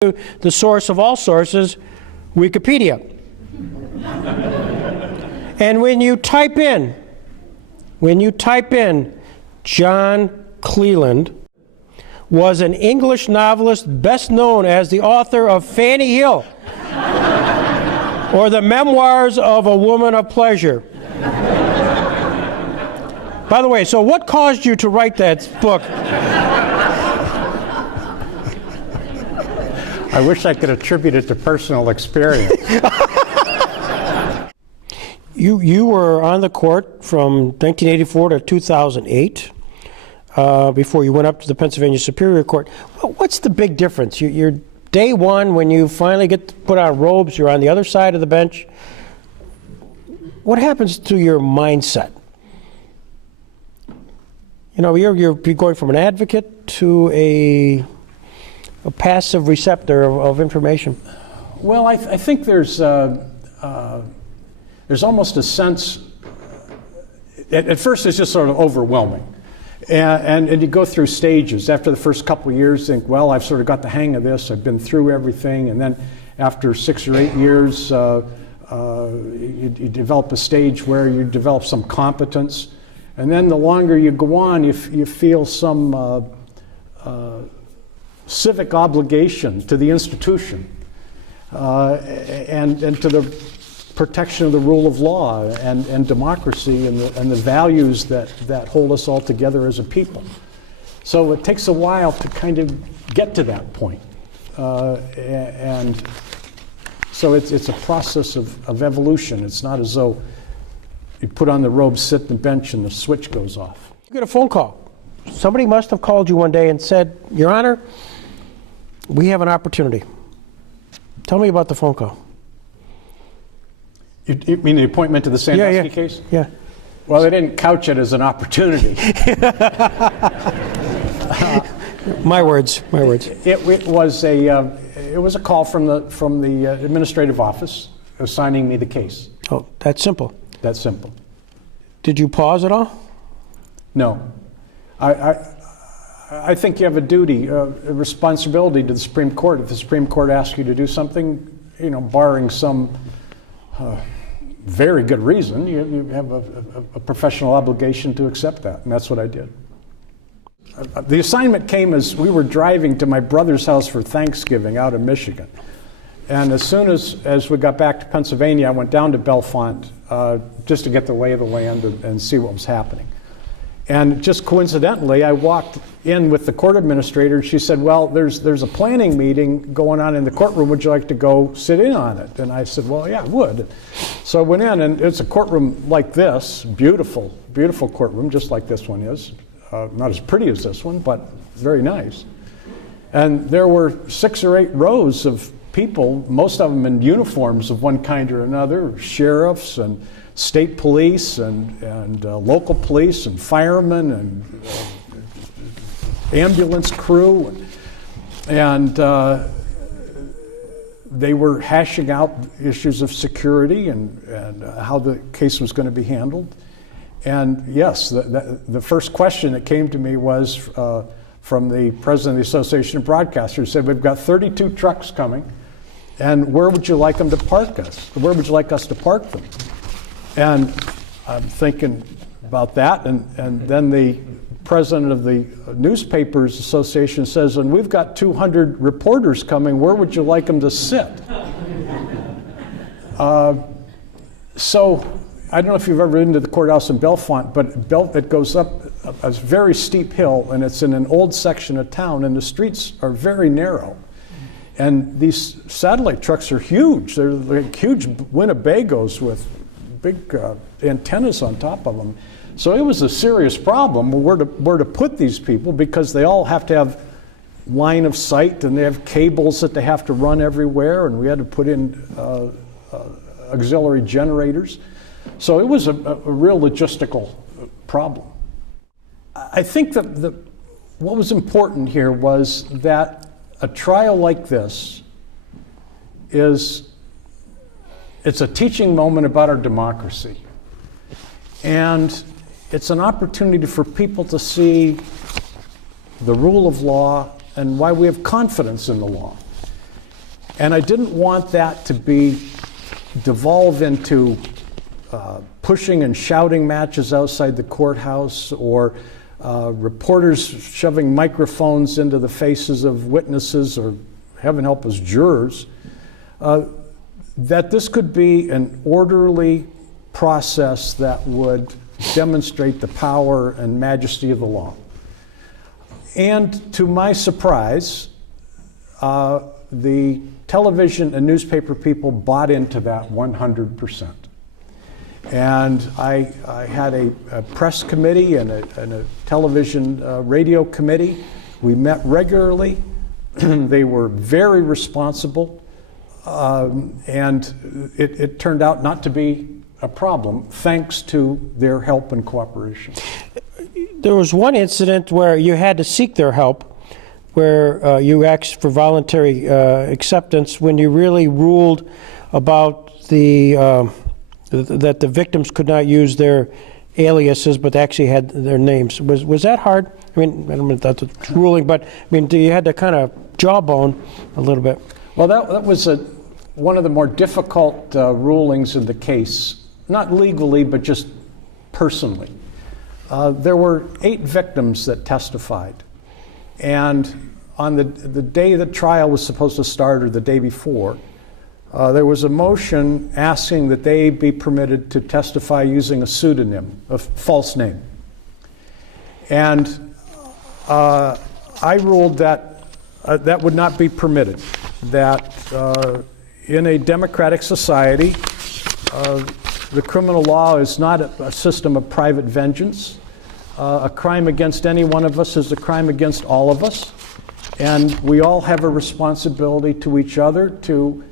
The source of all sources, Wikipedia. And when you type in John Cleland was an English novelist best known as the author of Fanny Hill or the Memoirs of a Woman of Pleasure. By the way, so what caused you to write that book? I wish I could attribute it to personal experience. You were on the court from 1984 to 2008 before you went up to the Pennsylvania Superior Court. What's the big difference? You're day one when you finally get to put on robes, you're on the other side of the bench. What happens to your mindset? You know, you're going from an advocate to a passive receptor of information. Well, I think there's almost a sense, at first it's just sort of overwhelming. And you go through stages. After the first couple of years, you think, well, I've sort of got the hang of this, I've been through everything. And then after 6 or 8 years, you develop a stage where you develop some competence. And then the longer you go on, you feel some civic obligation to the institution and to the protection of the rule of law and democracy and the values that hold us all together as a people. So it takes a while to kind of get to that point. And so it's a process of evolution. It's not as though you put on the robe, sit on the bench, and the switch goes off. You get a phone call. Somebody must have called you one day and said, Your Honor, we have an opportunity. Tell me about the phone call. You mean the appointment to the Sandusky case? Yeah. Well, they didn't couch it as an opportunity. My words. It was a call from the administrative office assigning me the case. Oh, that's simple. That's simple. Did you pause at all? No. I think you have a duty, a responsibility to the Supreme Court. If the Supreme Court asks you to do something, barring some very good reason, you have a professional obligation to accept that, and that's what I did. The assignment came as we were driving to my brother's house for Thanksgiving out in Michigan. And as soon as we got back to Pennsylvania, I went down to Bellefonte just to get the lay of the land and see what was happening. And just coincidentally, I walked in with the court administrator. She said, well, there's a planning meeting going on in the courtroom. Would you like to go sit in on it? And I said, well, yeah, I would. So I went in, and it's a courtroom like this, beautiful, beautiful courtroom, just like this one is. Not as pretty as this one, but very nice. And there were 6 or 8 rows of people, most of them in uniforms of one kind or another, sheriffs and state police and local police and firemen and ambulance crew. And they were hashing out issues of security and how the case was going to be handled. And yes, the first question that came to me was from the president of the Association of Broadcasters, who said, we've got 32 trucks coming, and where would you like them to park us? Where would you like us to park them? And I'm thinking about that, and then the president of the Newspapers Association says, and we've got 200 reporters coming, where would you like them to sit? So I don't know if you've ever been to the courthouse in Bellefonte, but it goes up a very steep hill, and it's in an old section of town, and the streets are very narrow. And these satellite trucks are huge. They're like huge Winnebagos with big antennas on top of them. So it was a serious problem where to put these people, because they all have to have line of sight, and they have cables that they have to run everywhere, and we had to put in auxiliary generators. So it was a real logistical problem. I think that what was important here was that a trial like this it's a teaching moment about our democracy. And it's an opportunity for people to see the rule of law and why we have confidence in the law. And I didn't want that to devolve into pushing and shouting matches outside the courthouse, or reporters shoving microphones into the faces of witnesses, or heaven help us, jurors. That this could be an orderly process that would demonstrate the power and majesty of the law. And to my surprise, the television and newspaper people bought into that 100%. And I had a press committee and a television radio committee. We met regularly. They were very responsible. And it turned out not to be a problem, thanks to their help and cooperation. There was one incident where you had to seek their help, where you asked for voluntary acceptance when you really ruled about that the victims could not use their aliases, but actually had their names. Was that hard? I mean, I don't know if that's a ruling, but I mean, you had to kind of jawbone a little bit. Well, that was one of the more difficult rulings in the case, not legally, but just personally. There were 8 victims that testified. And on the day the trial was supposed to start, or the day before, there was a motion asking that they be permitted to testify using a pseudonym, a false name. And I ruled that that would not be permitted, that in a democratic society, the criminal law is not a system of private vengeance. A crime against any one of us is a crime against all of us. And we all have a responsibility to each other to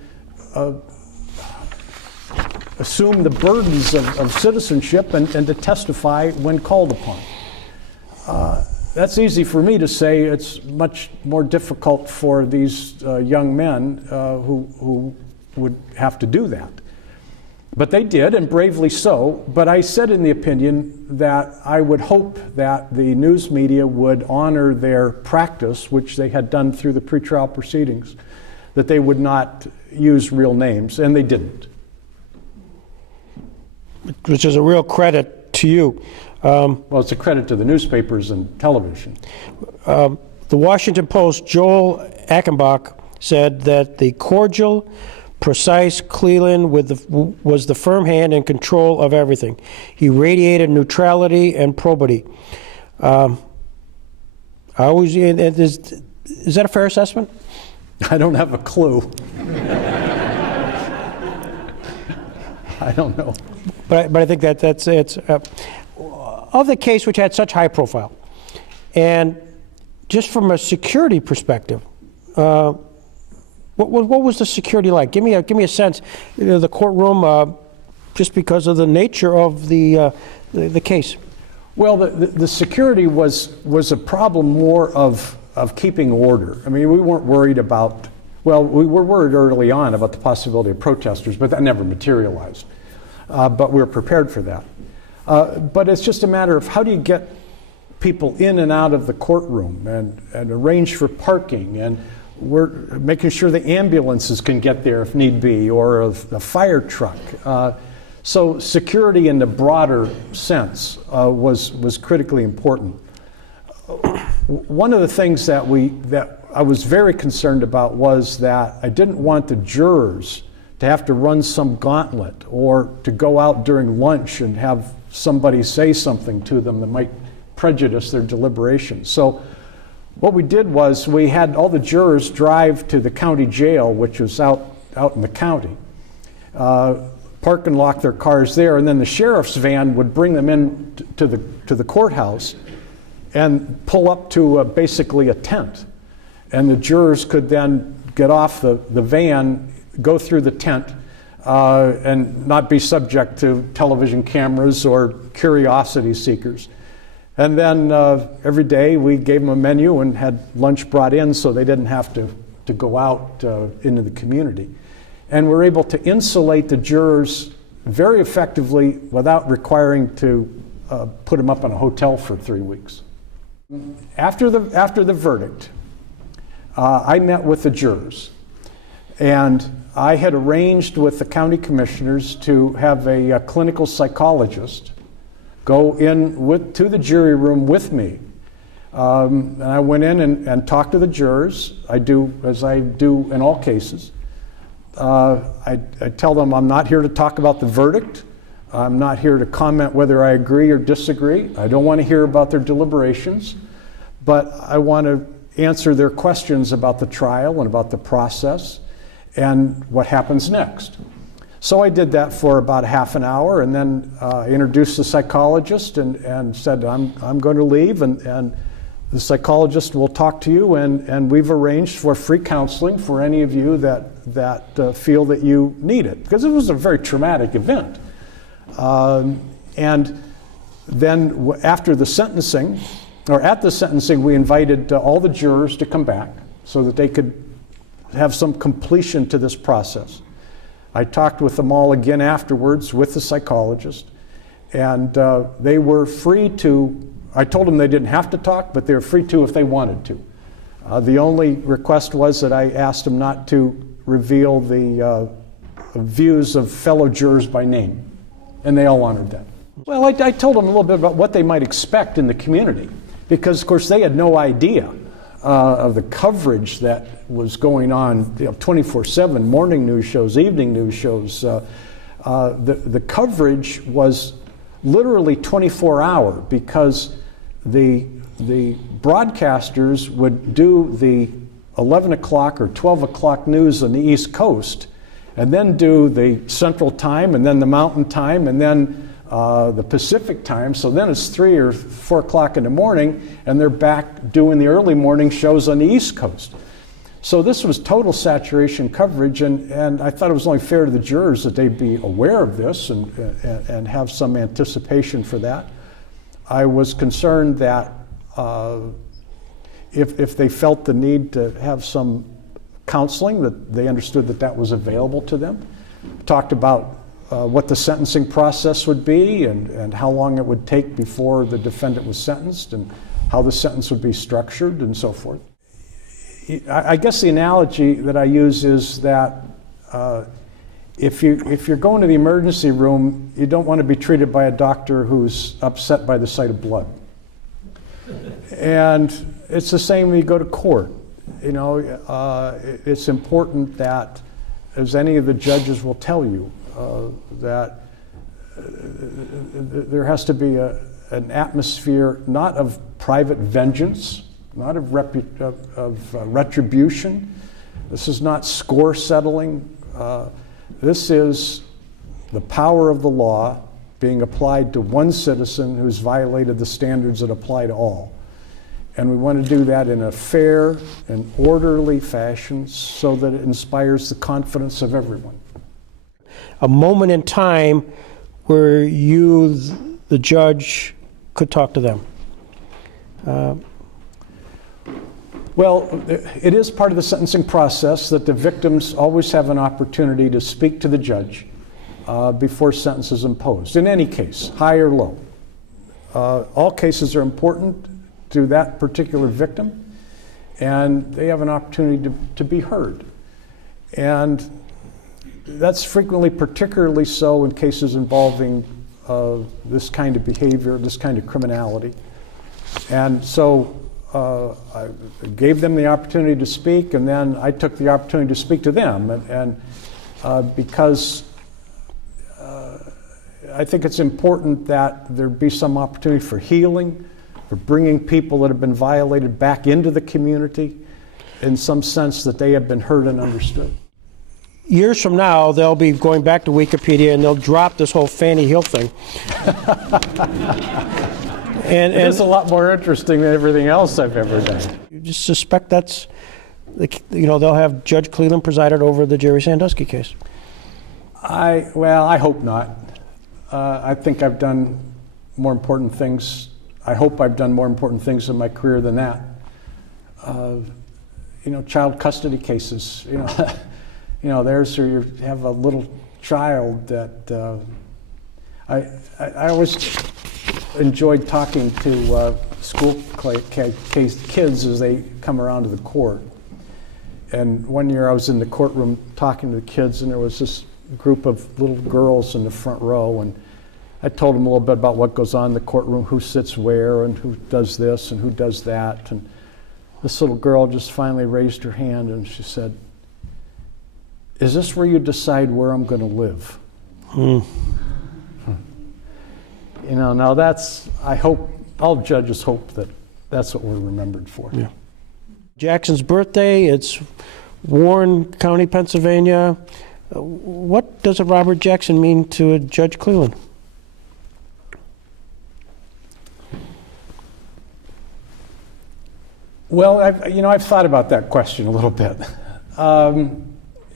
assume the burdens of citizenship and to testify when called upon. That's easy for me to say. It's much more difficult for these young men who would have to do that. But they did, and bravely so. But I said in the opinion that I would hope that the news media would honor their practice, which they had done through the pretrial proceedings, that they would not use real names, and they didn't. Which is a real credit to you. Well, it's a credit to the newspapers and television. The Washington Post, Joel Achenbach, said that the cordial, precise Cleland was the firm hand and control of everything. He radiated neutrality and probity. Is that a fair assessment? I don't have a clue. I don't know. But I think it's of the case which had such high profile, and just from a security perspective, what was the security like? Give me a sense. The courtroom, just because of the nature of the case. Well, the security was a problem more of keeping order. I mean, we weren't worried about. Well, we were worried early on about the possibility of protesters, but that never materialized. But we were prepared for that. But it's just a matter of how do you get people in and out of the courtroom and arrange for parking, and we're making sure the ambulances can get there if need be, or a fire truck. So security in the broader sense was critically important. One of the things that I was very concerned about was that I didn't want the jurors to have to run some gauntlet or to go out during lunch and have somebody say something to them that might prejudice their deliberations. So what we did was we had all the jurors drive to the county jail, which was out in the county, park and lock their cars there, and then the sheriff's van would bring them in to the courthouse and pull up to basically a tent. And the jurors could then get off the van, go through the tent, and not be subject to television cameras or curiosity seekers. And then every day we gave them a menu and had lunch brought in so they didn't have to go out into the community. And we're able to insulate the jurors very effectively without requiring to put them up in a hotel for 3 weeks. After the verdict, I met with the jurors. And I had arranged with the county commissioners to have a clinical psychologist go in to the jury room with me. And I went in and talked to the jurors. I do, as I do in all cases. I tell them I'm not here to talk about the verdict. I'm not here to comment whether I agree or disagree. I don't want to hear about their deliberations, but I want to answer their questions about the trial and about the process and what happens next. So I did that for about half an hour, and then introduced the psychologist and said, I'm going to leave, and the psychologist will talk to you, and we've arranged for free counseling for any of you that feel that you need it, because it was a very traumatic event. And then after the sentencing, or at the sentencing, we invited all the jurors to come back so that they could have some completion to this process. I talked with them all again afterwards with the psychologist, and they were free to, I told them they didn't have to talk, but they were free to if they wanted to. The only request was that I asked them not to reveal the views of fellow jurors by name, and they all honored that. Well, I told them a little bit about what they might expect in the community, because of course they had no idea of the coverage that was going on, 24/7, morning news shows, evening news shows. The coverage was literally 24-hour, because the broadcasters would do the 11 o'clock or 12 o'clock news on the East Coast, and then do the Central Time, and then the Mountain Time, and then the Pacific Time. So then it's 3 or 4 o'clock in the morning, and they're back doing the early morning shows on the East Coast. So this was total saturation coverage, and I thought it was only fair to the jurors that they'd be aware of this and have some anticipation for that. I was concerned that if they felt the need to have some counseling, that they understood that that was available to them. Talked about what the sentencing process would be, and how long it would take before the defendant was sentenced, and how the sentence would be structured, and so forth. I guess the analogy that I use is that if you're going to the emergency room, you don't want to be treated by a doctor who's upset by the sight of blood. And it's the same when you go to court. It's important that, as any of the judges will tell you, that there has to be an atmosphere not of private vengeance, not of retribution. This is not score settling. This is the power of the law being applied to one citizen who's violated the standards that apply to all. And we want to do that in a fair and orderly fashion so that it inspires the confidence of everyone. A moment in time where you, the judge, could talk to them. Well, it is part of the sentencing process that the victims always have an opportunity to speak to the judge before sentence is imposed, in any case, high or low. All cases are important to that particular victim, and they have an opportunity to be heard. And that's frequently particularly so in cases involving this kind of behavior, this kind of criminality. And so I gave them the opportunity to speak, and then I took the opportunity to speak to them. And because I think it's important that there be some opportunity for healing, for bringing people that have been violated back into the community in some sense that they have been heard and understood. Years from now, they'll be going back to Wikipedia and they'll drop this whole Fanny Hill thing. And it's a lot more interesting than everything else I've ever done. You just suspect that's, they'll have Judge Cleland presided over the Jerry Sandusky case. I hope not. I think I've done more important things. I hope I've done more important things in my career than that. Child custody cases, there's where you have a little child that I always enjoyed talking to school kids as they come around to the court. And one year I was in the courtroom talking to the kids, and there was this group of little girls in the front row, and I told them a little bit about what goes on in the courtroom, who sits where, and who does this and who does that. And this little girl just finally raised her hand and she said, "Is this where you decide where I'm going to live?" You know, now that's, I hope, all judges hope that that's what we're remembered for. Yeah. Jackson's birthday, it's Warren County, Pennsylvania. What does a Robert Jackson mean to Judge Cleland? Well, I've thought about that question a little bit.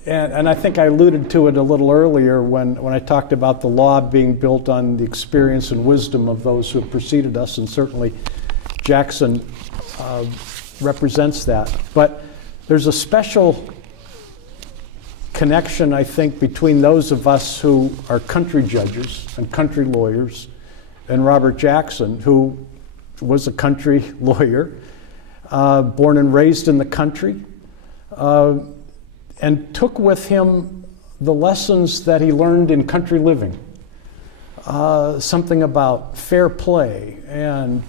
And I think I alluded to it a little earlier when I talked about the law being built on the experience and wisdom of those who have preceded us, and certainly Jackson represents that. But there's a special connection, I think, between those of us who are country judges and country lawyers and Robert Jackson, who was a country lawyer, born and raised in the country, and took with him the lessons that he learned in country living. Something about fair play and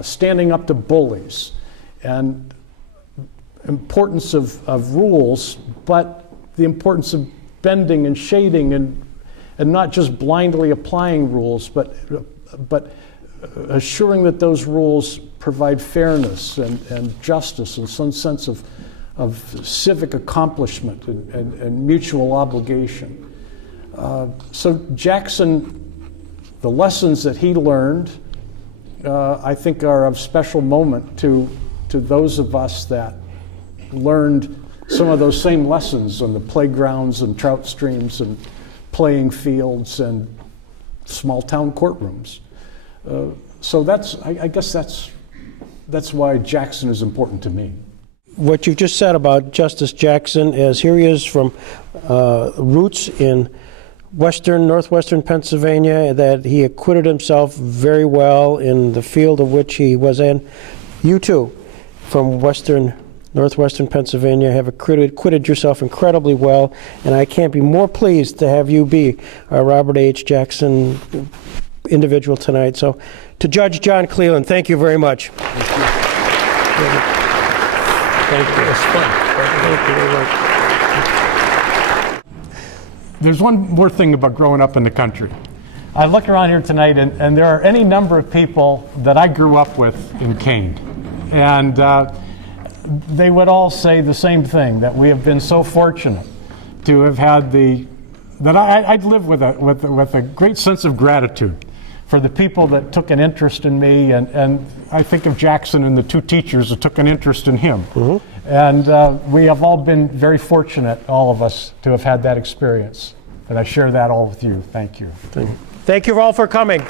standing up to bullies and importance of rules, but the importance of bending and shading and not just blindly applying rules, but assuring that those rules provide fairness and justice and some sense of civic accomplishment and mutual obligation. So Jackson, the lessons that he learned, I think are of special moment to those of us that learned some of those same lessons on the playgrounds and trout streams and playing fields and small town courtrooms. So I guess that's why Jackson is important to me. What you've just said about Justice Jackson is here he is from roots in northwestern Pennsylvania, that he acquitted himself very well in the field of which he was in. You too, from northwestern Pennsylvania, have acquitted yourself incredibly well, and I can't be more pleased to have you be a Robert H. Jackson individual tonight. So to Judge John Cleland, thank you very much. Thank you. Thank you. It's fun. Thank you very much. There's one more thing about growing up in the country. I look around here tonight, and there are any number of people that I grew up with in Kane. And they would all say the same thing, that we have been so fortunate to have had I'd live with a great sense of gratitude for the people that took an interest in me, and I think of Jackson and the two teachers that took an interest in him. Mm-hmm. And we have all been very fortunate, all of us, to have had that experience. And I share that all with you. Thank you. Thank you all for coming.